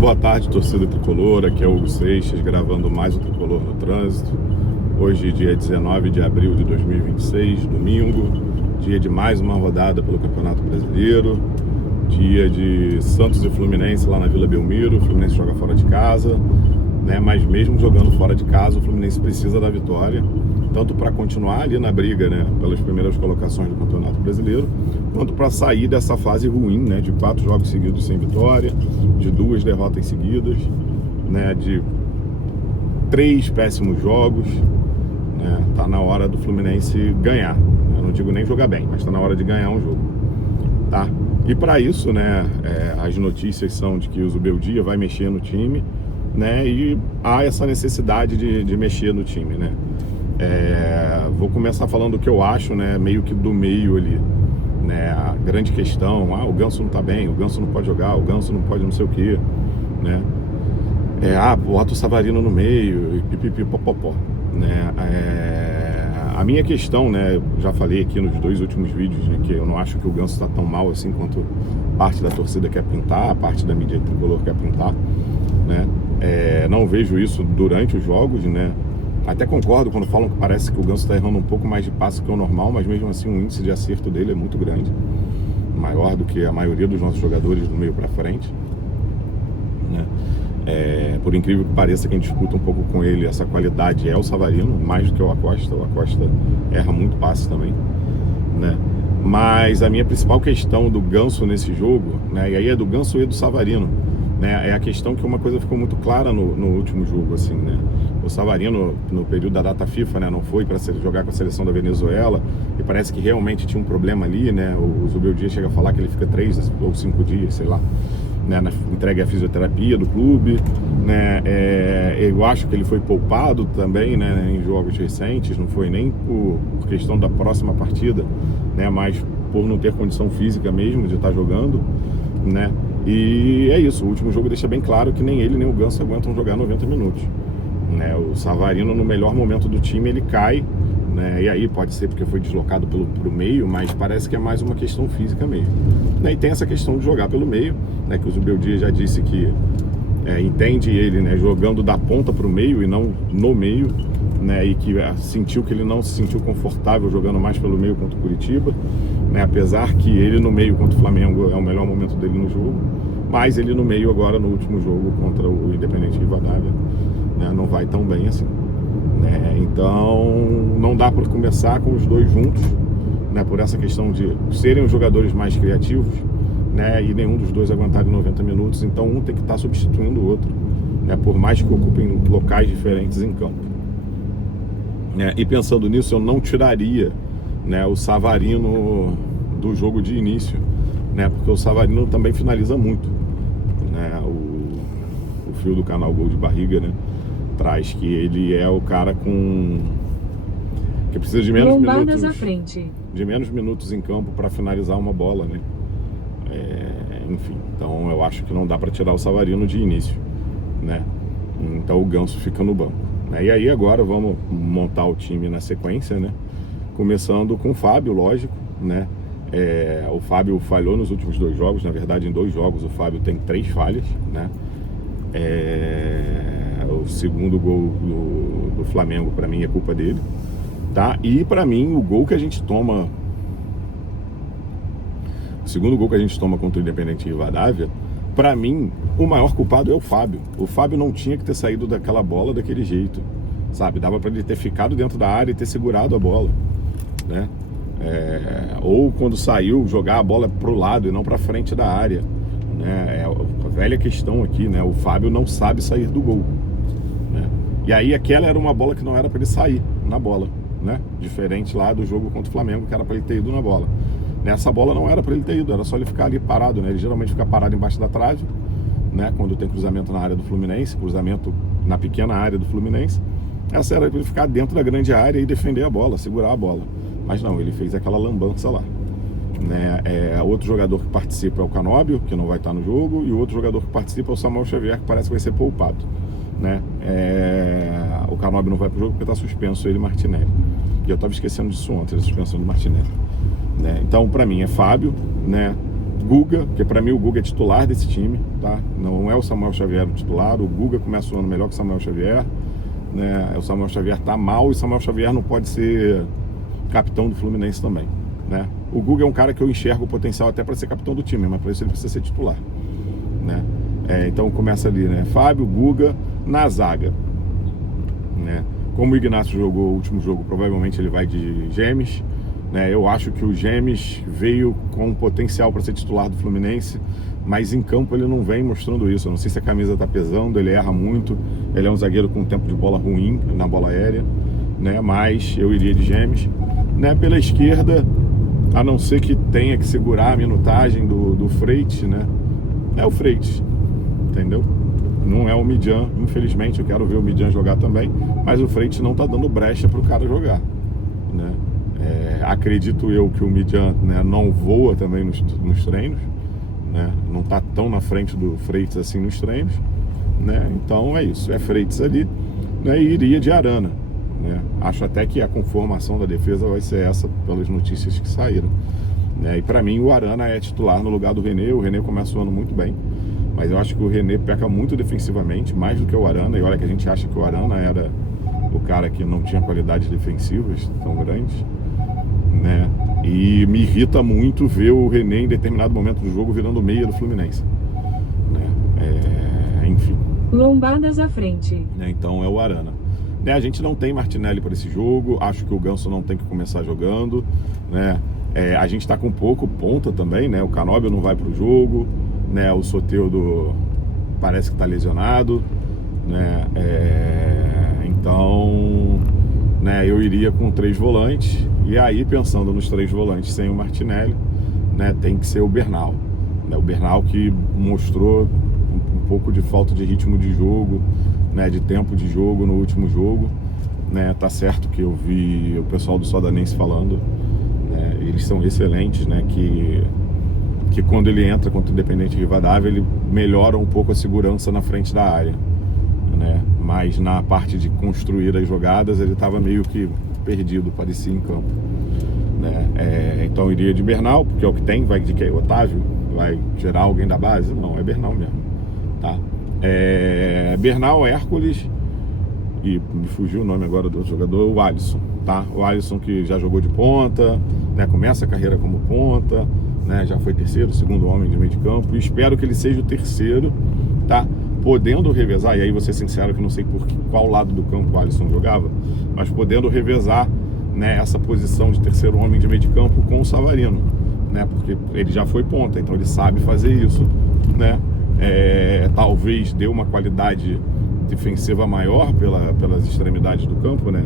boa tarde, torcida tricolor. Aqui é o Hugo Seixas, gravando mais um Tricolor no Trânsito. Hoje, dia 19 de abril de 2026, domingo, dia de mais uma rodada pelo Campeonato Brasileiro, dia de Santos e Fluminense lá na Vila Belmiro. O Fluminense joga fora de casa, né? Mas mesmo jogando fora de casa, o Fluminense precisa da vitória, tanto para continuar ali na briga, né, pelas primeiras colocações do Campeonato Brasileiro, quanto para sair dessa fase ruim, né, de 4 jogos seguidos sem vitória, de 2 derrotas seguidas, né, de 3 péssimos jogos, né. Tá na hora do Fluminense ganhar. Eu não digo nem jogar bem, mas tá na hora de ganhar um jogo, tá? E para isso, né, as notícias são de que o Zubeldia vai mexer no time, né, e há essa necessidade de mexer no time, né. Vou começar falando o que eu acho, né, meio que do meio ali, né, a grande questão, o Ganso não tá bem, o Ganso não pode jogar, o Ganso não pode não sei o que, né, bota o Savarino no meio, e pipipipopopó, né, a minha questão, né, já falei aqui nos 2 últimos vídeos, né, que eu não acho que o Ganso tá tão mal assim quanto parte da torcida quer pintar, parte da mídia tricolor quer pintar, né, não vejo isso durante os jogos, né. Até concordo quando falam que parece que o Ganso está errando um pouco mais de passe que o normal, mas mesmo assim o índice de acerto dele é muito grande, maior do que a maioria dos nossos jogadores do meio para frente, né? Por incrível que pareça, quem disputa um pouco com ele essa qualidade é o Savarino, mais do que o Acosta. O Acosta erra muito passe também, né? Mas a minha principal questão do Ganso nesse jogo, né, e aí é do Ganso e do Savarino, né, é a questão que uma coisa ficou muito clara no último jogo, assim, né? O Savarino, no período da data FIFA, né, não foi para jogar com a seleção da Venezuela, e parece que realmente tinha um problema ali, né? O Zubeldia chega a falar que ele fica 3 ou 5 dias, sei lá, né, entregue à fisioterapia do clube, né? Eu acho que ele foi poupado também, né, em jogos recentes, não foi nem por questão da próxima partida, né, mas por não ter condição física mesmo de estar jogando, né? E é isso, o último jogo deixa bem claro que nem ele nem o Ganso aguentam jogar 90 minutos, né? O Savarino, no melhor momento do time, ele cai, né? E aí pode ser porque foi deslocado pro meio, mas parece que é mais uma questão física mesmo, né? E tem essa questão de jogar pelo meio, né, que o Zubeldia já disse que entende ele, né, jogando da ponta pro meio e não no meio, né, e que sentiu que ele não se sentiu confortável jogando mais pelo meio contra o Curitiba, né, apesar que ele no meio contra o Flamengo é o melhor momento dele no jogo, mas ele no meio agora no último jogo contra o Independente Rivadavia, né, não vai tão bem assim, né. Então não dá para começar com os dois juntos, né, por essa questão de serem os jogadores mais criativos, né, e nenhum dos dois aguentarem 90 minutos, então um tem que estar substituindo o outro, né, por mais que ocupem locais diferentes em campo, né. E pensando nisso, eu não tiraria, né, o Savarino do jogo de início, né, porque o Savarino também finaliza muito, né. O fio do canal Gol de Barriga, né, traz que ele é o cara que precisa de menos minutos em campo para finalizar uma bola, né. Enfim, então eu acho que não dá para tirar o Savarino de início, né. Então o Ganso fica no banco, né? E aí agora vamos montar o time na sequência, né, começando com o Fábio, lógico, né. O Fábio falhou nos últimos 2 jogos, na verdade em 2 jogos o Fábio tem 3 falhas, né. O segundo gol do Flamengo para mim é culpa dele, tá? E para mim o gol que a gente toma, o segundo gol que a gente toma contra o Independente Rivadavia, pra mim, o maior culpado é o Fábio. O Fábio não tinha que ter saído daquela bola daquele jeito, sabe? Dava pra ele ter ficado dentro da área e ter segurado a bola, né? Ou quando saiu, jogar a bola pro lado e não pra frente da área, né? A velha questão aqui, né? O Fábio não sabe sair do gol, né? E aí aquela era uma bola que não era pra ele sair na bola, né? Diferente lá do jogo contra o Flamengo, que era pra ele ter ido na bola. Nessa bola não era para ele ter ido, era só ele ficar ali parado, né? Ele geralmente fica parado embaixo da trave, né, quando tem cruzamento na área do Fluminense, cruzamento na pequena área do Fluminense. Essa era para ele ficar dentro da grande área e defender a bola, segurar a bola. Mas não, ele fez aquela lambança lá, né? Outro jogador que participa é o Canóbio, que não vai estar no jogo, e o outro jogador que participa é o Samuel Xavier, que parece que vai ser poupado, né? O Canóbio não vai pro jogo porque está suspenso ele e Martinelli. E eu estava esquecendo disso ontem, a suspensão do Martinelli, né? Então, para mim, é Fábio, né? Guga, porque para mim o Guga é titular desse time, tá? Não é o Samuel Xavier o titular, o Guga começa o ano melhor que o Samuel Xavier, né? O Samuel Xavier tá mal e o Samuel Xavier não pode ser capitão do Fluminense também, né? O Guga é um cara que eu enxergo o potencial até para ser capitão do time, mas para isso ele precisa ser titular, né? Então começa ali, né? Fábio, Guga, na zaga, né? Como o Ignacio jogou o último jogo, provavelmente ele vai de Gemes, né? Eu acho que o Gemes veio com potencial para ser titular do Fluminense, mas em campo ele não vem mostrando isso. Eu não sei se a camisa tá pesando, ele erra muito, ele é um zagueiro com um tempo de bola ruim na bola aérea, né? Mas eu iria de Gemes, né? Pela esquerda, a não ser que tenha que segurar a minutagem do Freitas, né? É o Freitas, entendeu? Não é o Midjan, infelizmente. Eu quero ver o Midjan jogar também, mas o Freitas não tá dando brecha para o cara jogar, né? Acredito eu que o Midjan, né, não voa também nos treinos, né? Não tá tão na frente do Freitas assim nos treinos, né? Então é isso, é Freitas ali, né? E iria de Arana, né? Acho até que a conformação da defesa vai ser essa, pelas notícias que saíram, né? E para mim o Arana é titular no lugar do René. O René começa o ano muito bem, mas eu acho que o René peca muito defensivamente, mais do que o Arana. E olha que a gente acha que o Arana era o cara que não tinha qualidades defensivas tão grandes, né? E me irrita muito ver o René em determinado momento do jogo virando meia do Fluminense, né? Enfim. Lombadas à frente. Então é o Arana, né? A gente não tem Martinelli para esse jogo. Acho que o Ganso não tem que começar jogando, né? A gente tá com pouco ponta também, né? O Canóbio não vai pro jogo, né? O Soteldo parece que tá lesionado, né? Então, né, eu iria com 3 volantes. E aí, pensando nos 3 volantes sem o Martinelli, né, tem que ser o Bernal, né? O Bernal que mostrou um pouco de falta de ritmo de jogo, né, de tempo de jogo no último jogo, né? Tá certo que eu vi o pessoal do Sodanense falando, né, eles são excelentes, né, que quando ele entra contra o Independente Rivadavia, ele melhora um pouco a segurança na frente da área, né? Mas na parte de construir as jogadas ele estava meio que perdido, parecia em campo, né? Então eu iria de Bernal, porque é o que tem. Vai de quem? Otávio? Vai tirar alguém da base? Não, é Bernal mesmo, tá? Bernal, Hércules e me fugiu o nome agora do outro jogador, o Alisson, tá? O Alisson que já jogou de ponta, né? Começa a carreira como ponta, né? Já foi terceiro, segundo homem de meio de campo, e espero que ele seja o terceiro, tá? Podendo revezar, e aí vou ser sincero que não sei por qual lado do campo o Alisson jogava, mas podendo revezar, né, essa posição de terceiro homem de meio de campo com o Savarino, né? Porque ele já foi ponta, então ele sabe fazer isso, né? Talvez dê uma qualidade defensiva maior pelas extremidades do campo, né?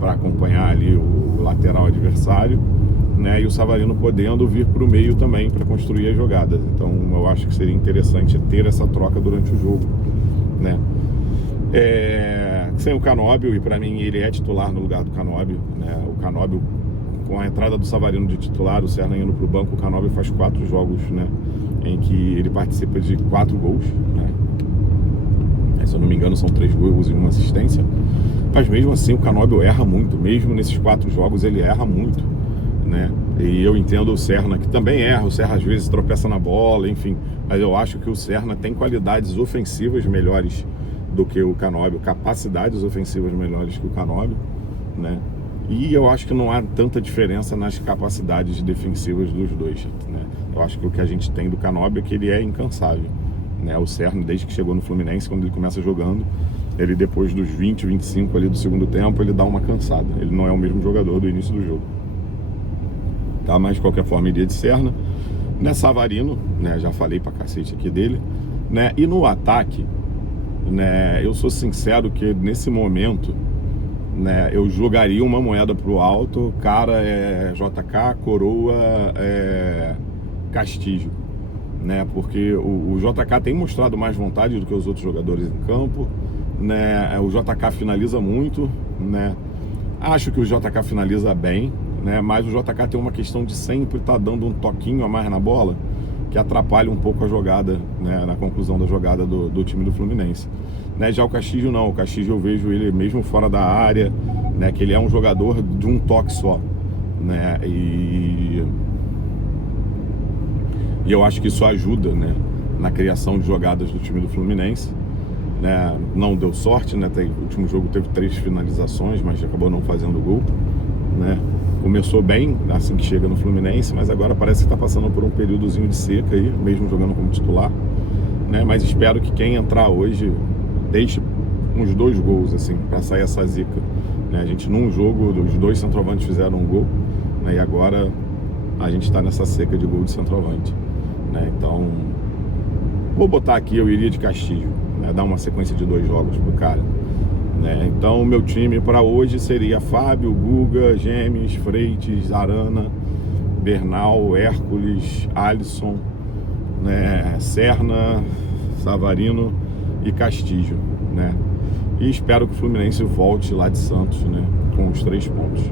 Para acompanhar ali o lateral adversário, né? E o Savarino podendo vir para o meio também para construir as jogadas. Então eu acho que seria interessante ter essa troca durante o jogo, né? Sem o Canóbio, e para mim ele é titular no lugar do Canóbio, né? O Canóbio, com a entrada do Savarino de titular, o Serna indo para o banco, o Canóbio faz 4 jogos, né, em que ele participa de 4 gols, né? Se eu não me engano são 3 gols e 1 assistência, mas mesmo assim o Canóbio erra muito. Mesmo nesses 4 jogos ele erra muito, né? E eu entendo o Serna, que também erra. O Serna às vezes tropeça na bola, enfim, mas eu acho que o Serna tem qualidades ofensivas melhores do que o Canóbio, capacidades ofensivas melhores que o Canóbio, né? E eu acho que não há tanta diferença nas capacidades defensivas dos dois, né? Eu acho que o que a gente tem do Canóbio é que ele é incansável, né? O Serna, desde que chegou no Fluminense, quando ele começa jogando, ele depois dos 20, 25 ali do segundo tempo, ele dá uma cansada. Ele não é o mesmo jogador do início do jogo, tá? Mas de qualquer forma, iria de Serna, né? Savarino, né? Já falei pra cacete aqui dele, né? E no ataque, né? Eu sou sincero que nesse momento, né, eu jogaria uma moeda pro alto. Cara, JK, Coroa, Castilho, né? Porque o JK tem mostrado mais vontade do que os outros jogadores em campo, né? O JK finaliza muito, né? Acho que o JK finaliza bem, né? Mas o JK tem uma questão de sempre estar dando um toquinho a mais na bola, que atrapalha um pouco a jogada, né, na conclusão da jogada do time do Fluminense, né? Já o Castilho não. O Castilho eu vejo ele mesmo fora da área, né, que ele é um jogador de um toque só, né? E E eu acho que isso ajuda, né, na criação de jogadas do time do Fluminense, né? Não deu sorte, né? O último jogo teve 3 finalizações, mas acabou não fazendo gol, né? Começou bem assim que chega no Fluminense, mas agora parece que está passando por um períodozinho de seca aí, mesmo jogando como titular, né? Mas espero que quem entrar hoje deixe uns 2 gols assim para sair essa zica, né? A gente num jogo os 2 centroavantes fizeram um gol, né? E agora a gente está nessa seca de gol de centroavante, né? Então vou botar aqui, eu iria de Castilho, né? Dar uma sequência de 2 jogos pro cara, né? Então o meu time para hoje seria Fábio, Guga, Gemes, Freitas, Arana, Bernal, Hércules, Alisson, né? Serna, Savarino e Castilho, né? E espero que o Fluminense volte lá de Santos, né, com os 3 pontos.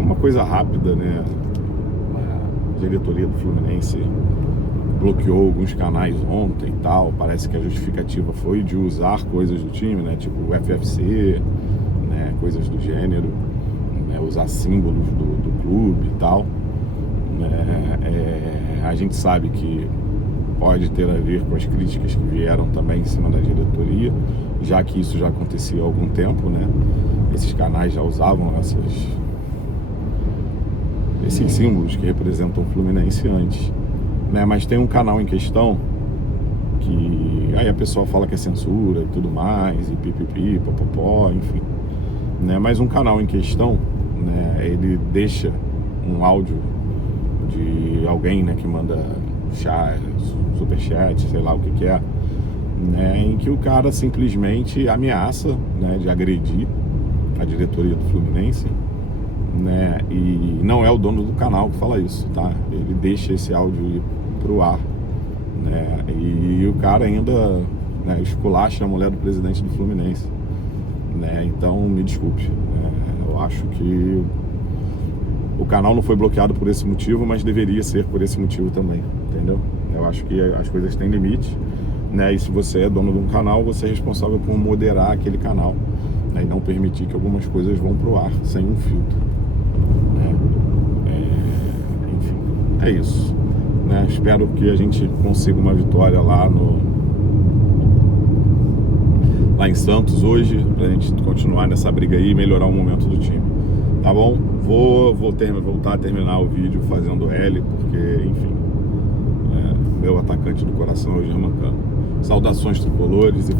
Uma coisa rápida, né? A diretoria do Fluminense bloqueou alguns canais ontem e tal. Parece que a justificativa foi de usar coisas do time, né? Tipo o FFC, né? Coisas do gênero, né? Usar símbolos do clube e tal. A gente sabe que pode ter a ver com as críticas que vieram também em cima da diretoria, já que isso já acontecia há algum tempo, né? Esses canais já usavam esses símbolos que representam o Fluminense antes, né? Mas tem um canal em questão que aí a pessoa fala que é censura e tudo mais, e pipipi, popopó, enfim, né? Mas um canal em questão, né, ele deixa um áudio de alguém, né, que manda chat, superchat, sei lá o que é, né, em que o cara simplesmente ameaça, né, de agredir a diretoria do Fluminense, né, e não é o dono do canal que fala isso, tá? Ele deixa esse áudio ir pro ar, né, e o cara ainda, né, esculacha a mulher do presidente do Fluminense, né? Então me desculpe, né, eu acho que o canal não foi bloqueado por esse motivo, mas deveria ser por esse motivo também, entendeu? Eu acho que as coisas têm limite, né? E se você é dono de um canal, você é responsável por moderar aquele canal, né? E não permitir que algumas coisas vão pro ar sem um filtro, né? Enfim, é isso, né? Espero que a gente consiga uma vitória lá em Santos hoje, pra gente continuar nessa briga aí e melhorar o momento do time, tá bom? Vou voltar a terminar o vídeo fazendo L, porque, enfim, meu atacante do coração é o Germancano. Saudações tricolores e